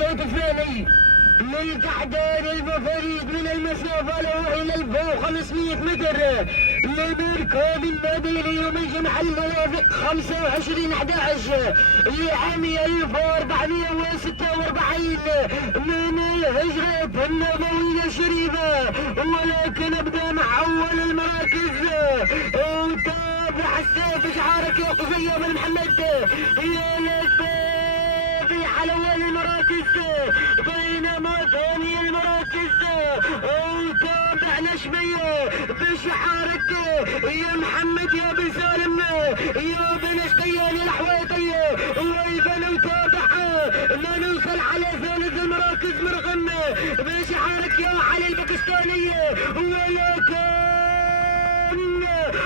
الشوط الثاني للتحضير المفريد من المسافة له إلى الفوق 500 متر لمركب النادي ليوم الجمعة الموافق 25/11 لعام 1446 من الهجرة النبوية الشريفة. ولكن ابدأ مع أول المراكز وتابع السيف شعارك يا قصية بن محمد يا لبابي على أول المراكز، بينما ثاني المراكز وتابع نشمية بشعارك يا محمد يا بن سالم يا بن اشتيان الحويطي، وايضا وتابع ما نوصل على ثالث المراكز مرغم بشعارك يا علي الباكستاني. ولكن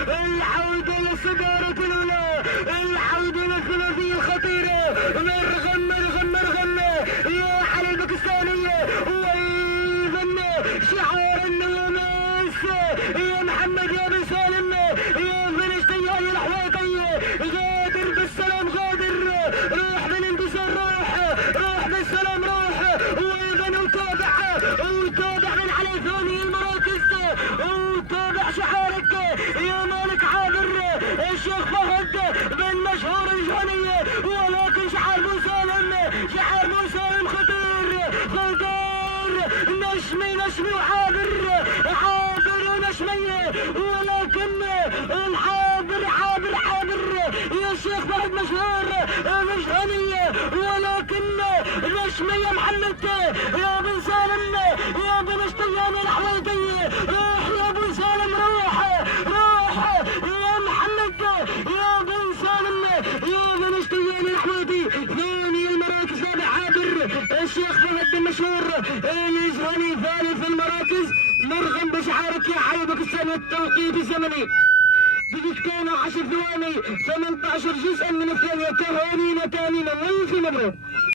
العودة للصدارة الأولى، العودة للثلاثية الخطيرة مرغم يا علي الباكستاني، وأيضا شعار النواميس يا محمد يا بن سالم يا بن اشتيان الحويطي. غادر بالسلام غادر، روح بالانتصار روح بالسلام روح. وأيضا وتابع من على ثاني المراكز وتابع شعارك يا مالك عابر الشيخ فهد بن مشهور الجهنية. ولكن شعار بن سالم خطير نشمي وعابر ونشمية. ولكن العابر عابر يا شيخ فهد مشهور الجهنية، ولكن نشمية محمد يا بن سالم يا بن اشتيان الحويطي. روح يا بن سالم روح يا محمد يا بن سالم يا بن اشتيان الحويطي. ثاني المراكز تابع عابر الشيخ فهد بن مشهور الجهني. ثالث المراكز مرغم بشعارك يا علي باكستاني. التوقيت الزمني بدقيقتين و10 ثواني 18 جزءا من الثانية. تهانينا والف مبروك.